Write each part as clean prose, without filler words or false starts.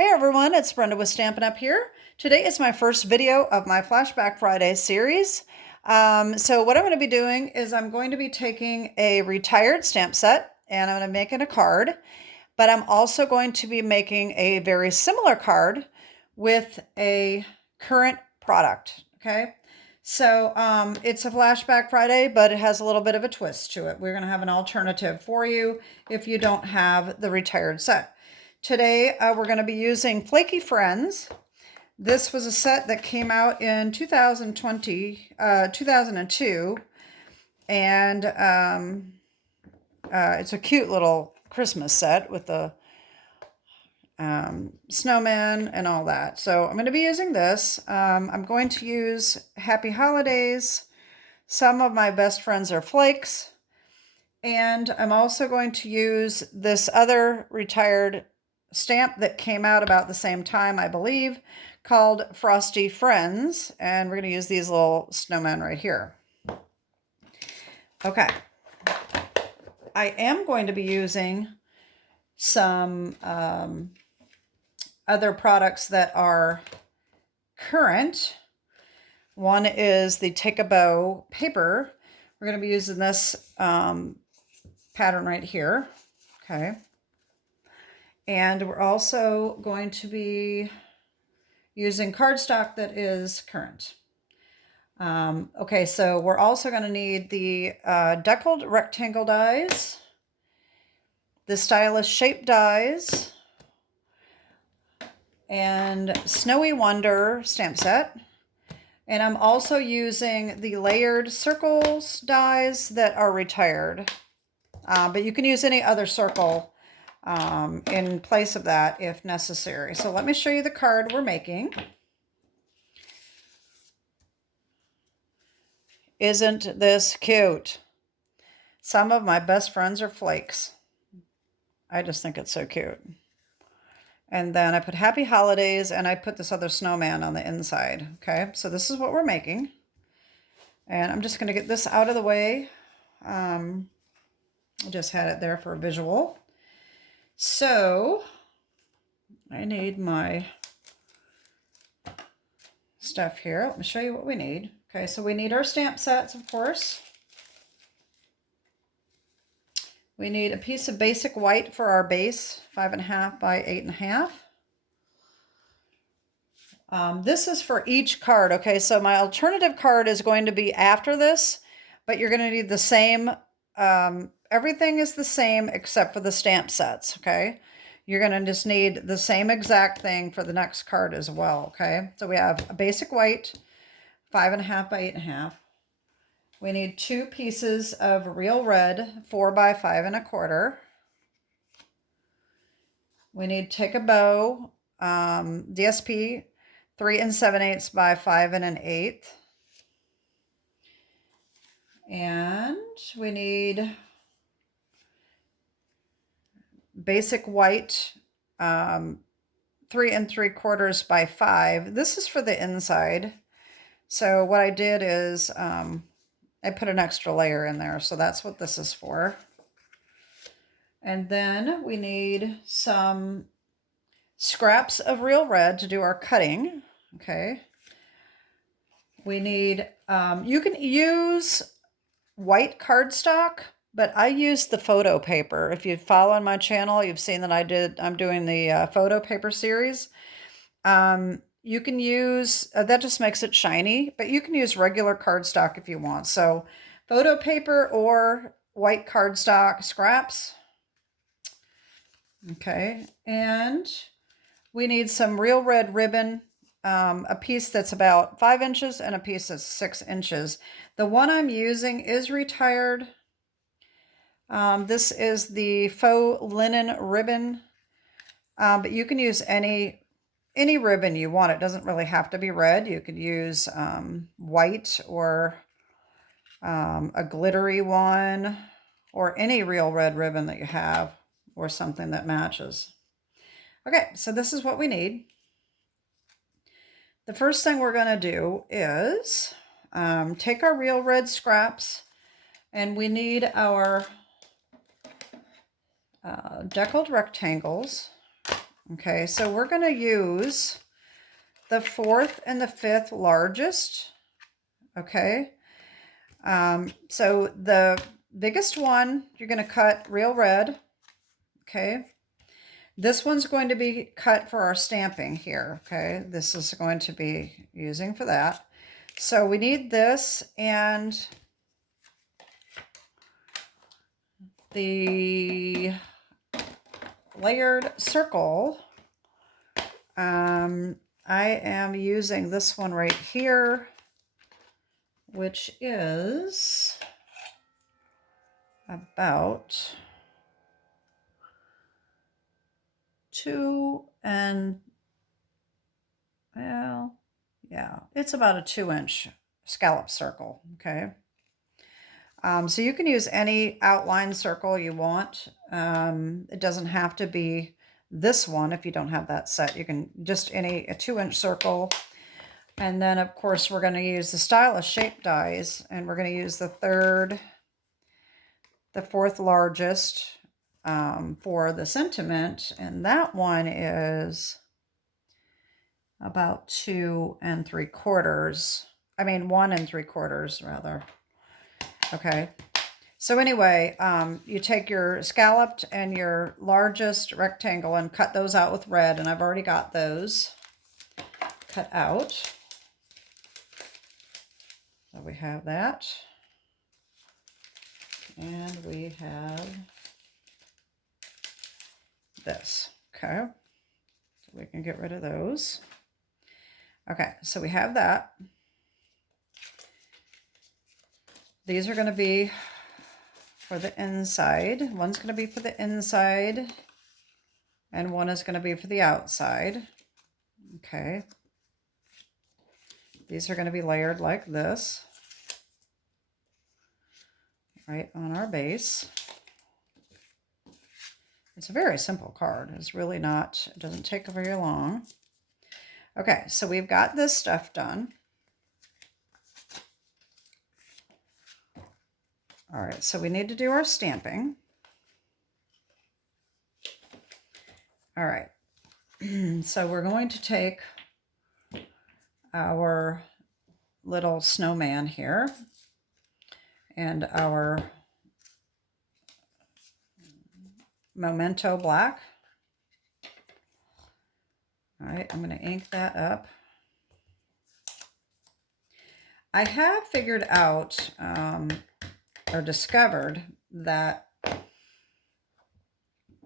Hey everyone, it's Brenda with Stampin' Up here. Today is my first video of my Flashback Friday series. So what I'm going to be doing is I'm going to be taking a retired stamp set and I'm going to make it a card, but I'm also going to be making a very similar card with a current product, okay? So it's a Flashback Friday, but it has a little bit of a twist to it. We're going to have an alternative for you if you don't have the retired set. Today, we're going to be using Flaky Friends. This was a set that came out in 2002, and it's a cute little Christmas set with the snowman and all that. So I'm going to be using this. I'm going to use Happy Holidays. Some of my best friends are flakes. And I'm also going to use this other retired stamp that came out about the same time, I believe, called Frosty Friends. And we're going to use these little snowmen right here. Okay. I am going to be using some other products that are current. One is the Take a Bow paper. We're going to be using this pattern right here. Okay. And we're also going to be using cardstock that is current. Okay, so we're also going to need the deckled rectangle dies, the stylish shape dies, and Snowy Wonder stamp set. And I'm also using the layered circles dies that are retired. But you can use any other circle in place of that if necessary. So let me show you the card we're making. Isn't this cute? Some of my best friends are flakes. I just think it's so cute. And then I put Happy Holidays and I put this other snowman on the inside. Okay, so this is what we're making. And I'm just going to get this out of the way. I just had it there for a visual. So I need my stuff here. Let me show you what we need. Okay, so we need our stamp sets, of course. We need a piece of basic white for our base, 5.5 by 8.5. This is for each card. Okay, so my alternative card is going to be after this, but you're going to need the same, everything is the same except for the stamp sets, okay? You're going to just need the same exact thing for the next card as well, okay? So we have a basic white, 5.5 by 8.5. We need 2 pieces of real red, 4 by 5.25. We need Take a Bow, DSP, 3 7/8 by 5 1/8. And we need basic white, 3 3/4 by 5. This is for the inside. So what I did is I put an extra layer in there. So that's what this is for. And then we need some scraps of real red to do our cutting. Okay. We need, you can use white cardstock, but I used the photo paper. If you follow on my channel, you've seen that I'm doing the photo paper series. You can use, that just makes it shiny, but you can use regular cardstock if you want. So photo paper or white cardstock scraps. Okay, and we need some real red ribbon, a piece that's about 5 inches and a piece that's 6 inches. The one I'm using is retired. This is the faux linen ribbon, but you can use any ribbon you want. It doesn't really have to be red. You could use white or a glittery one or any real red ribbon that you have or something that matches. Okay, so this is what we need. The first thing we're going to do is take our real red scraps, and we need our deckled rectangles. Okay, so we're going to use the 4th and the 5th largest. Okay, so the biggest one you're going to cut real red. Okay, this one's going to be cut for our stamping here. Okay, this is going to be using for that. So we need this and the layered circle. I am using this one right here, which is about 2 and, well, yeah, it's about a 2-inch scallop circle. Okay. So you can use any outline circle you want. It doesn't have to be this one if you don't have that set. You can just a 2-inch circle. And then, of course, we're going to use the Stylish shape dies, and we're going to use the 3rd, the 4th largest for the sentiment, and that one is about 2 3/4. I mean 1 3/4 rather. Okay. So anyway, you take your scalloped and your largest rectangle and cut those out with red, and I've already got those cut out. So we have that. And we have this. Okay. So we can get rid of those. Okay, so we have that. These are going to be for the inside. One's going to be for the inside, and one is going to be for the outside. Okay. These are going to be layered like this, right on our base. It's a very simple card. It's really not, it doesn't take very long. Okay, so we've got this stuff done. All right, so we need to do our stamping. All right, so we're going to take our little snowman here and our Memento black. All right, I'm going to ink that up. I have figured out or discovered that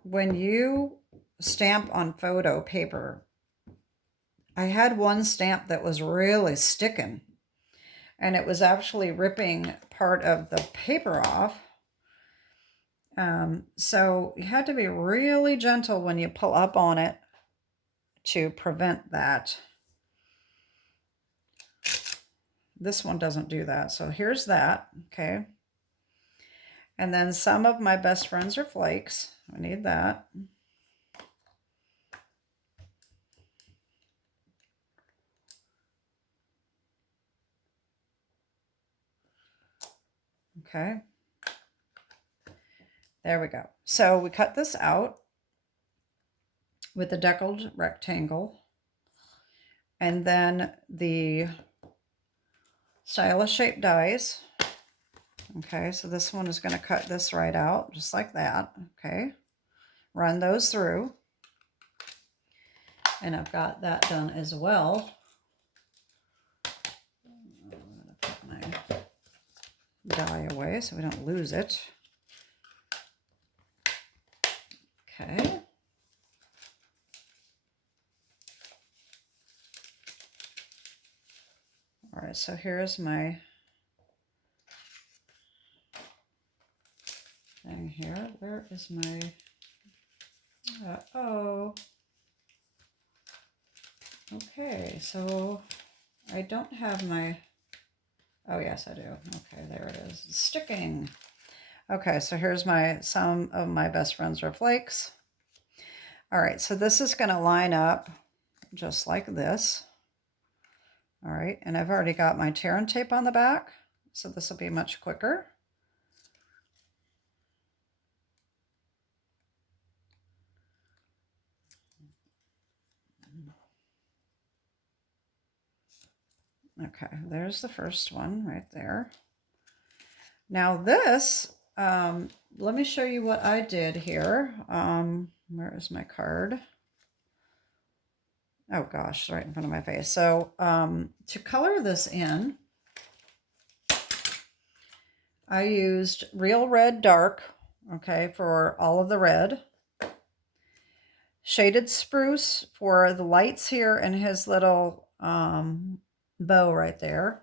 when you stamp on photo paper, I had one stamp that was really sticking, and it was actually ripping part of the paper off. So you had to be really gentle when you pull up on it to prevent that. This one doesn't do that. So here's that. Okay. And then some of my best friends are flakes. I need that. Okay. There we go. So we cut this out with the deckled rectangle, and then the Stylish shape dies. Okay, so this one is going to cut this right out, just like that. Okay, run those through. And I've got that done as well. I'm going to put my die away so we don't lose it. Okay. All right, so here's my thing here. Where is my, oh. Okay, so I don't have my, oh yes I do. Okay, there it is, it's sticking. Okay, so here's my, some of my best friends are flakes. All right, so this is going to line up just like this. All right, and I've already got my tear and tape on the back, so this will be much quicker. Okay, there's the first one right there. Now this, let me show you what I did here. Where is my card? Oh gosh, right in front of my face. So to color this in, I used Real Red Dark, okay, for all of the red. Shaded Spruce for the lights here and his little bow right there.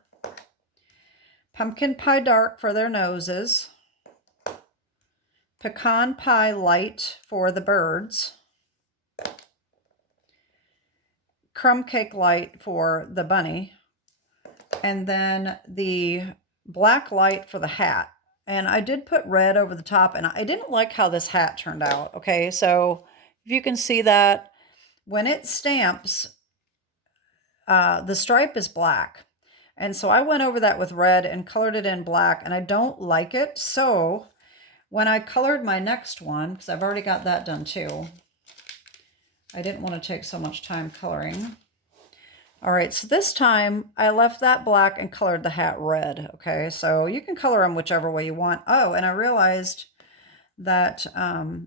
Pumpkin Pie Dark for their noses. Pecan Pie Light for the birds. Crumb Cake Light for the bunny. And then the black light for the hat. And I did put red over the top, and I didn't like how this hat turned out. Okay, so if you can see that, when it stamps, the stripe is black. And so I went over that with red and colored it in black, and I don't like it. So when I colored my next one, because I've already got that done too, I didn't want to take so much time coloring. All right, so this time I left that black and colored the hat red, okay? So you can color them whichever way you want. Oh, and I realized that I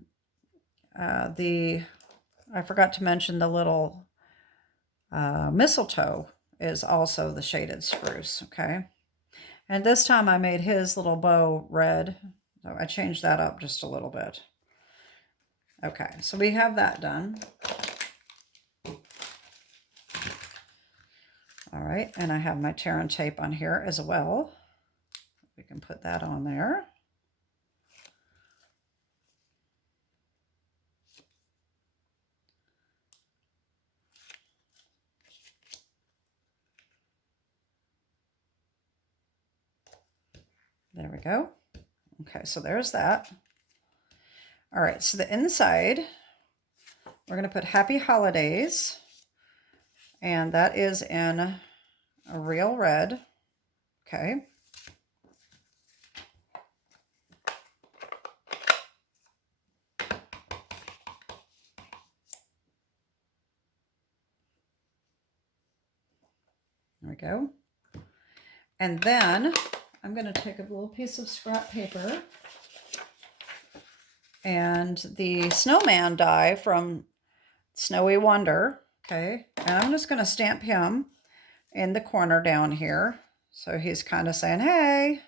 forgot to mention the little mistletoe is also the shaded spruce, okay? And this time I made his little bow red, so I changed that up just a little bit. Okay, so we have that done. All right, and I have my tear and tape on here as well. We can put that on there. There we go. Okay, so there's that. All right, so the inside, we're going to put Happy Holidays, and that is in a real red. Okay. There we go. And then I'm going to take a little piece of scrap paper and the snowman die from Snowy Wonder. Okay. And I'm just going to stamp him in the corner down here. So he's kind of saying, hey.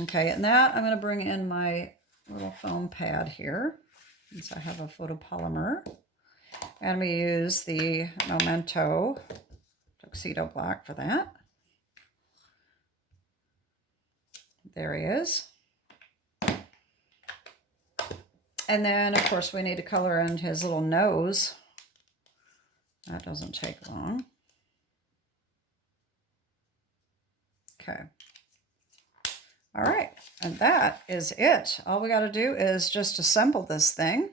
Okay. And that I'm going to bring in my little foam pad here, since I have a photopolymer. And I'm going to use the Memento Tuxedo Black for that. There he is. And then, of course, we need to color in his little nose. That doesn't take long. Okay. All right, and that is it. All we got to do is just assemble this thing.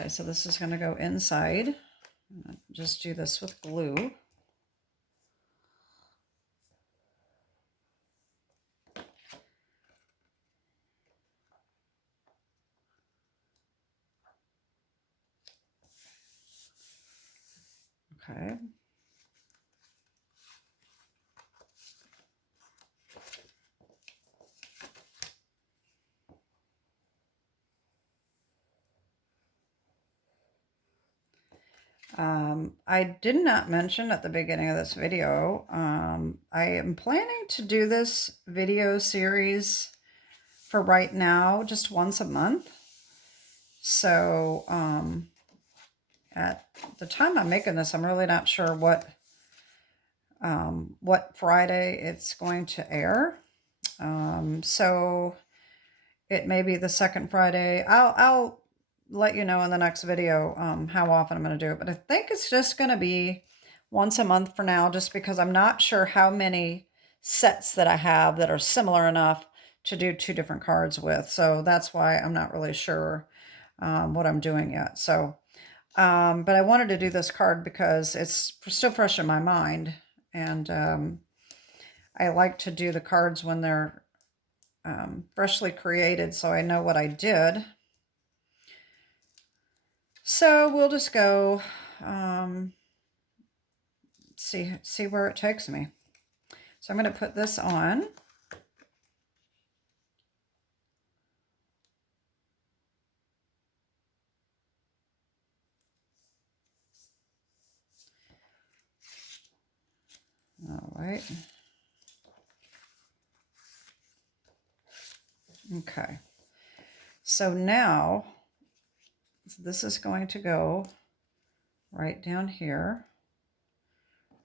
Okay, so this is going to go inside. Just do this with glue. Okay. I did not mention at the beginning of this video, I am planning to do this video series for right now, just once a month. So at the time I'm making this, I'm really not sure what Friday it's going to air. So it may be the second Friday. I'll let you know in the next video how often I'm going to do it. But I think it's just going to be once a month for now, just because I'm not sure how many sets that I have that are similar enough to do 2 different cards with. So that's why I'm not really sure what I'm doing yet. So, but I wanted to do this card because it's still fresh in my mind. And I like to do the cards when they're freshly created, so I know what I did. So we'll just go see where it takes me. So I'm going to put this on. All right. Okay. So now this is going to go right down here.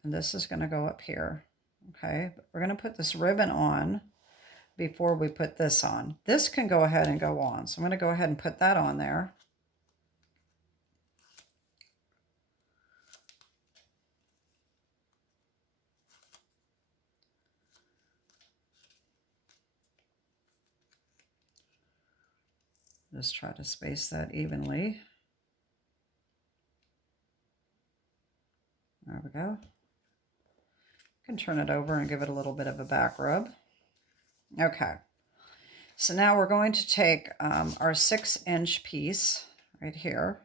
And this is going to go up here. Okay. But we're going to put this ribbon on before we put this on. This can go ahead and go on. So I'm going to go ahead and put that on there. Just try to space that evenly. There we go. You can turn it over and give it a little bit of a back rub. Okay. So now we're going to take our 6-inch piece right here,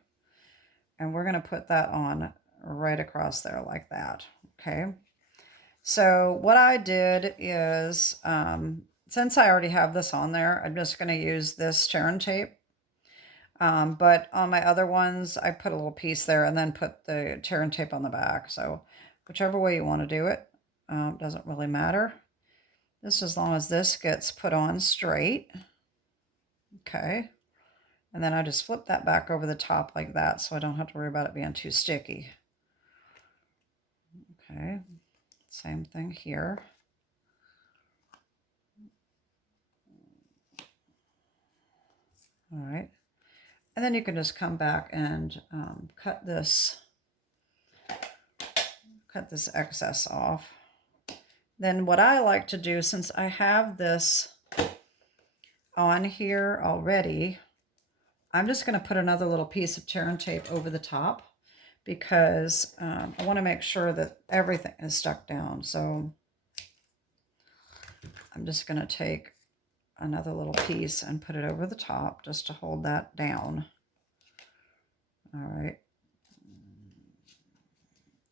and we're going to put that on right across there like that. Okay. So what I did is, since I already have this on there, I'm just going to use this Charon tape. But on my other ones, I put a little piece there and then put the Charon tape on the back. So whichever way you want to do it, doesn't really matter. Just as long as this gets put on straight. Okay. And then I just flip that back over the top like that so I don't have to worry about it being too sticky. Okay. Same thing here. All right. And then you can just come back and cut this excess off. Then what I like to do, since I have this on here already, I'm just going to put another little piece of Charon tape over the top because I want to make sure that everything is stuck down. So I'm just going to take another little piece and put it over the top just to hold that down. All right.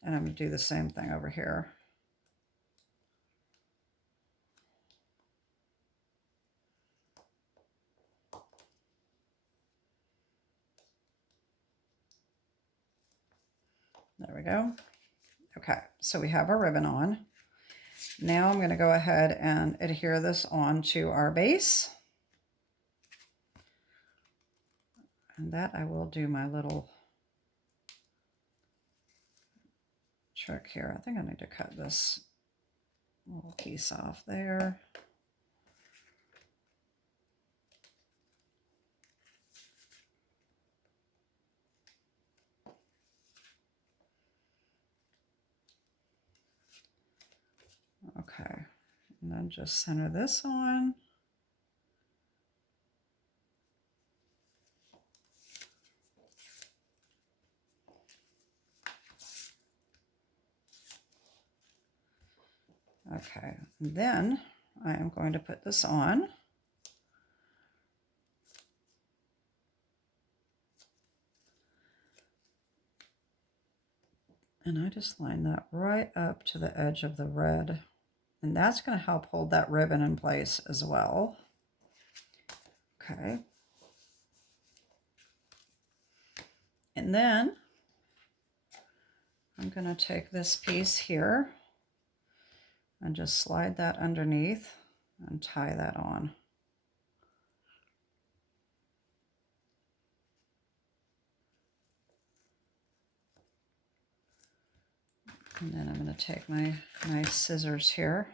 And I'm going to do the same thing over here. There we go. Okay, so we have our ribbon on. Now I'm going to go ahead and adhere this onto our base. And that I will do my little trick here. I think I need to cut this little piece off there. Okay, and then just center this on. Okay, and then I am going to put this on. And I just line that right up to the edge of the red. And that's going to help hold that ribbon in place as well. Okay. And then I'm going to take this piece here and just slide that underneath and tie that on. And then I'm going to take my nice scissors here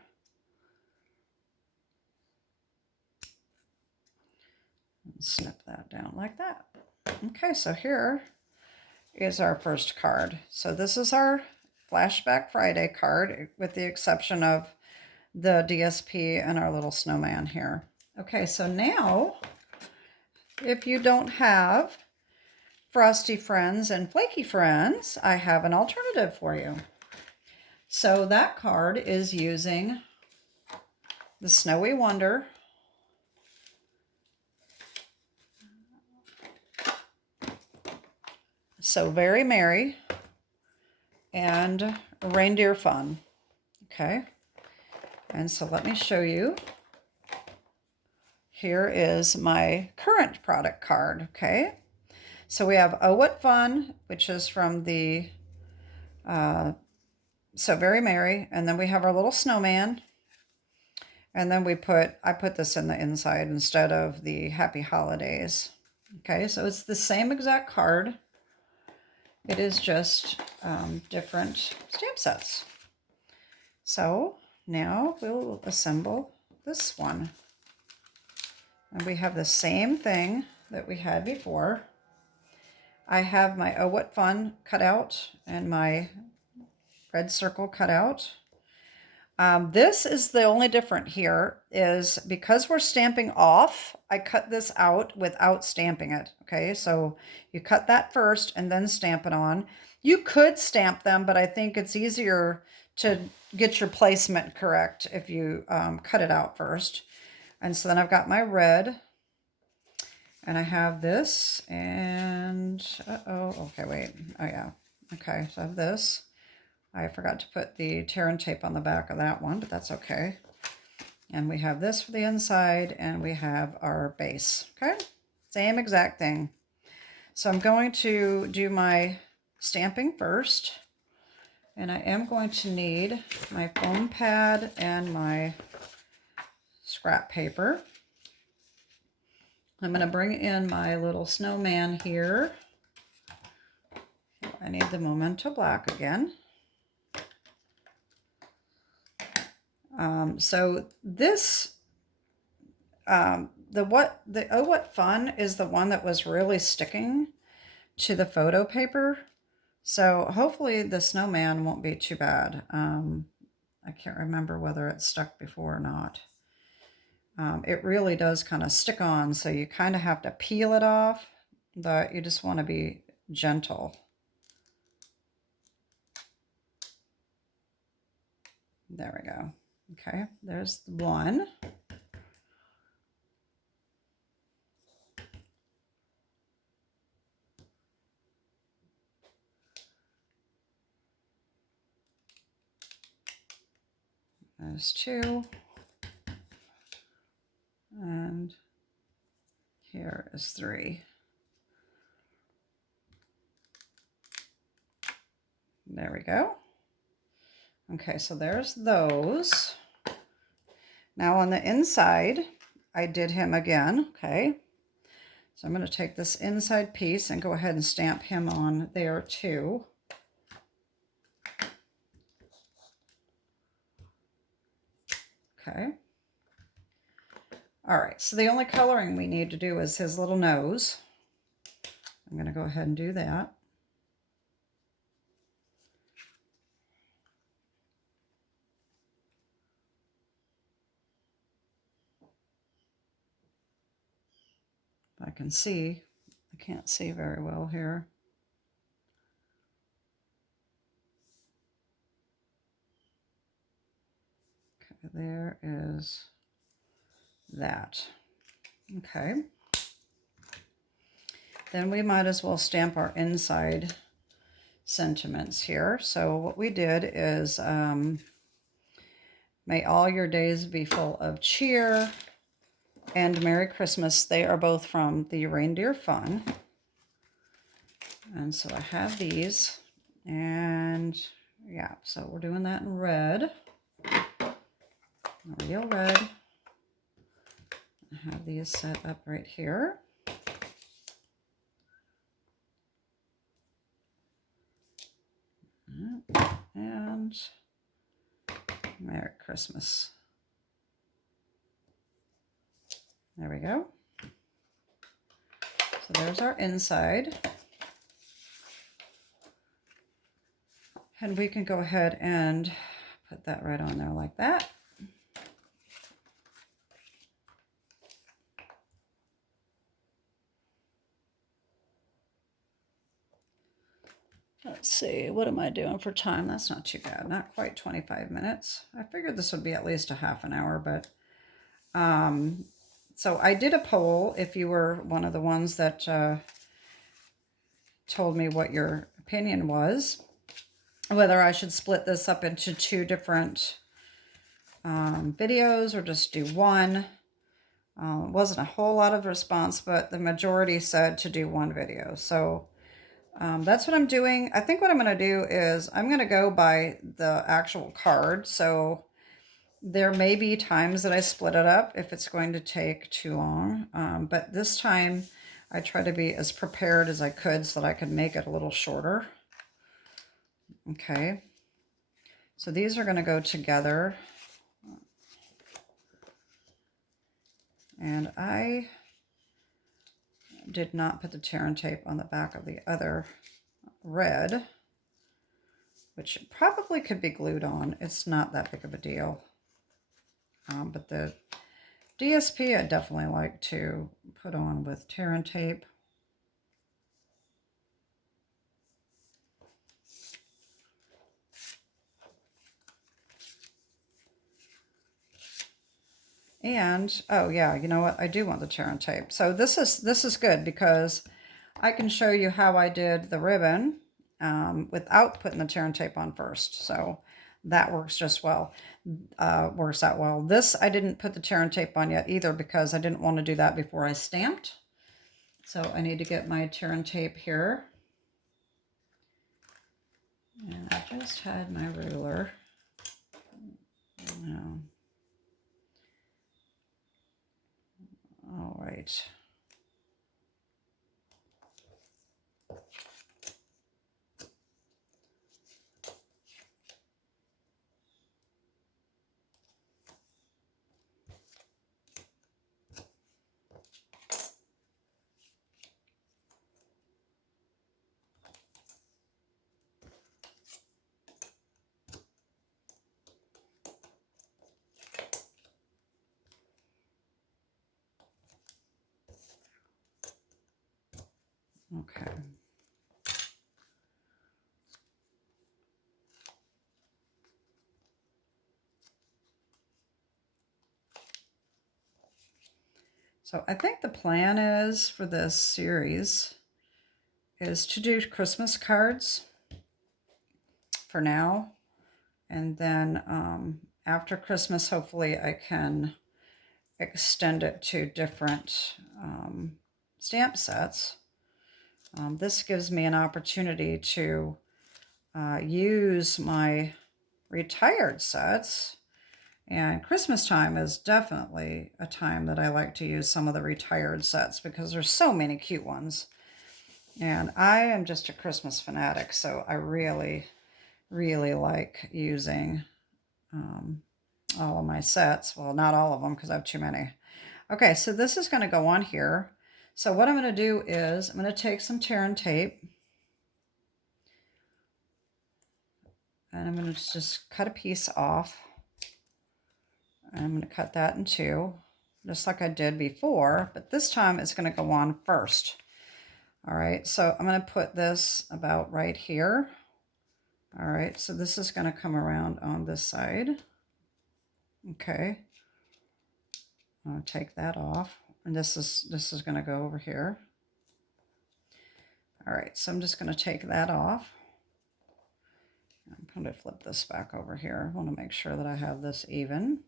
and snip that down like that. Okay, so here is our first card. So this is our Flashback Friday card, with the exception of the DSP and our little snowman here. Okay, so now, if you don't have Frosty Friends and Flaky Friends, I have an alternative for you. So that card is using the Snowy Wonder So Very Merry and Reindeer Fun. Okay. And so let me show you. Here is my current product card. Okay. So we have Oh What Fun, which is from the So Very Merry. And then we have our little snowman. And then I put this in the inside instead of the Happy Holidays. Okay, so it's the same exact card. It is just different stamp sets. So now we'll assemble this one. And we have the same thing that we had before. I have my Oh What Fun cut out and my red circle cut out. This is the only different here is because we're stamping off, I cut this out without stamping it. Okay, so you cut that first and then stamp it on. You could stamp them, but I think it's easier to get your placement correct if you cut it out first. And so then I've got my red and I have this and, okay, wait. Oh yeah. Okay, so I have this. I forgot to put the tear and tape on the back of that one, but that's okay. And we have this for the inside, and we have our base, okay? Same exact thing. So I'm going to do my stamping first, and I am going to need my foam pad and my scrap paper. I'm going to bring in my little snowman here. I need the Memento Black again. So this, the Oh What Fun is the one that was really sticking to the photo paper. So hopefully the snowman won't be too bad. I can't remember whether it stuck before or not. It really does kind of stick on, so you kind of have to peel it off, but you just want to be gentle. There we go. Okay, there's one. There's two. And here is three. There we go. Okay, so there's those. Now on the inside, I did him again, okay? So I'm going to take this inside piece and go ahead and stamp him on there too. Okay. All right, so the only coloring we need to do is his little nose. I'm going to go ahead and do that. I can see, I can't see very well here. Okay, there is that. Okay. Then we might as well stamp our inside sentiments here. So what we did is, may all your days be full of cheer and Merry Christmas. They are both from the Reindeer Fun. And so I have these, and yeah, so we're doing that in red, real red. I have these set up right here. And Merry Christmas. There we go. So there's our inside. And we can go ahead and put that right on there like that. Let's see, what am I doing for time? That's not too bad, not quite 25 minutes. I figured this would be at least a half an hour, but so I did a poll if you were one of the ones that told me what your opinion was, whether I should split this up into 2 different videos or just do one. Wasn't a whole lot of response, but the majority said to do 1 video. So that's what I'm doing. I think what I'm going to do is I'm going to go by the actual card. So there may be times that I split it up if it's going to take too long. But this time I try to be as prepared as I could so that I could make it a little shorter. Okay. So these are going to go together. And I did not put the tear and tape on the back of the other red, which probably could be glued on. It's not that big of a deal. But the DSP I definitely like to put on with tear and tape. And, oh yeah, you know what? I do want the tear and tape. So this is good because I can show you how I did the ribbon without putting the tear and tape on first. So that works just well. Works out well. This I didn't put the tear and tape on yet either because I didn't want to do that before I stamped. So I need to get my tear and tape here. And I just had my ruler. No. All right. Okay. So I think the plan is for this series is to do Christmas cards for now. And then after Christmas, hopefully I can extend it to different stamp sets. This gives me an opportunity to use my retired sets. And Christmas time is definitely a time that I like to use some of the retired sets because there's so many cute ones. And I am just a Christmas fanatic, so I really, really like using all of my sets. Well, not all of them because I have too many. Okay, so this is going to go on here. So what I'm going to do is I'm going to take some tear and tape. And I'm going to just cut a piece off. And I'm going to cut that in 2, just like I did before, but this time it's going to go on first. All right, so I'm going to put this about right here. All right, so this is going to come around on this side. Okay, I'll take that off, and this is going to go over here. All right, so I'm just going to take that off. I'm going to flip this back over here. I want to make sure that I have this even.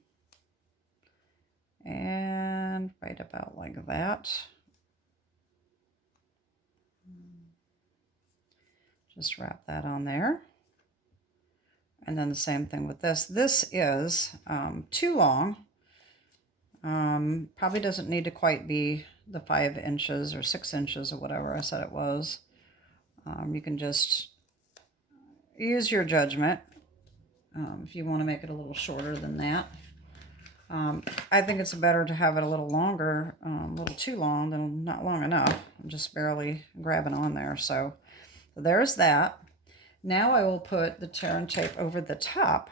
And right about like that. Just wrap that on there. And then the same thing with this. This is too long. Probably doesn't need to quite be the 5 inches or 6 inches or whatever I said it was. You can just use your judgment if you want to make it a little shorter than that. I think it's better to have it a little longer, a little too long than not long enough. I'm just barely grabbing on there. So there's that. Now I will put the tear and tape over the top.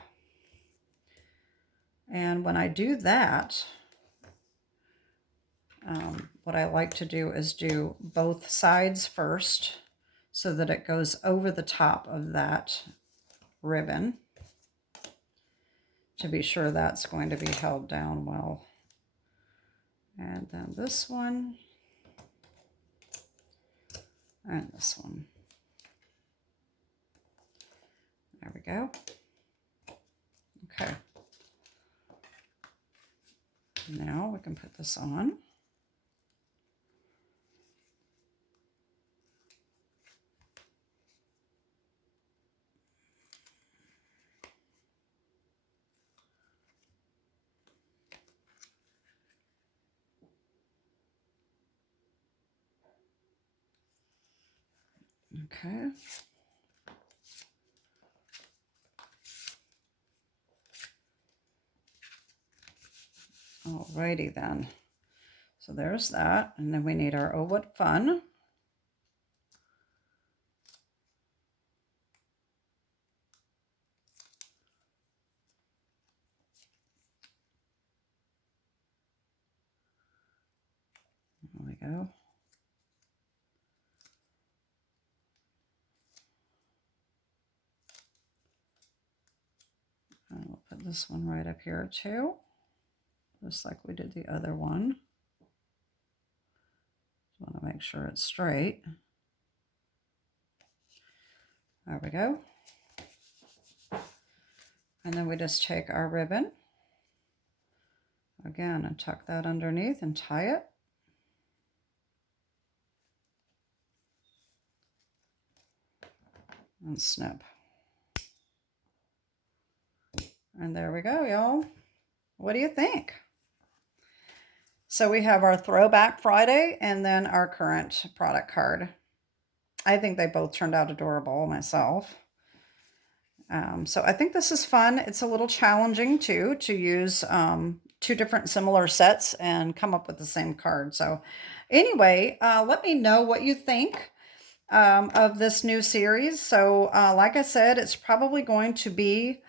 And when I do that, what I like to do is do both sides first so that it goes over the top of that ribbon, to be sure that's going to be held down well. And then this one, and this one. There we go. Okay. Now we can put this on. Okay. Alrighty then. So there's that. And then we need our Oh What Fun. There we go. And we'll put this one right up here too, just like we did the other one. Just want to make sure it's straight. There we go. And then we just take our ribbon again and tuck that underneath and tie it. And snip. And there we go, y'all. What do you think? So we have our Throwback Friday and then our current product card. I think they both turned out adorable myself. So I think this is fun. It's a little challenging too, to use two different similar sets and come up with the same card. So anyway, let me know what you think of this new series. So like I said, it's probably going to be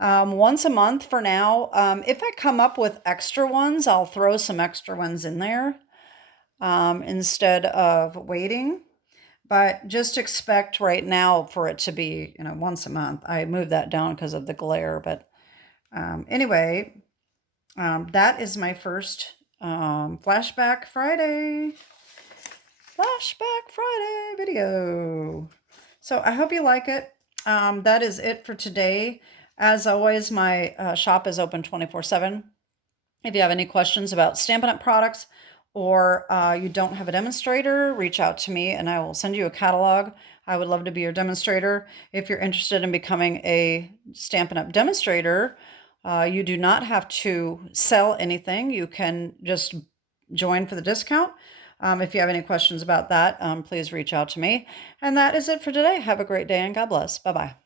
once a month for now. If I come up with extra ones, I'll throw some extra ones in there instead of waiting. But just expect right now for it to be, once a month. I moved that down because of the glare. But anyway, that is my first Flashback Friday video. So I hope you like it. That is it for today. As always, my shop is open 24/7. If you have any questions about Stampin' Up! Products, or you don't have a demonstrator, reach out to me and I will send you a catalog. I would love to be your demonstrator. If you're interested in becoming a Stampin' Up! Demonstrator, you do not have to sell anything. You can just join for the discount. If you have any questions about that, please reach out to me. And that is it for today. Have a great day and God bless. Bye-bye.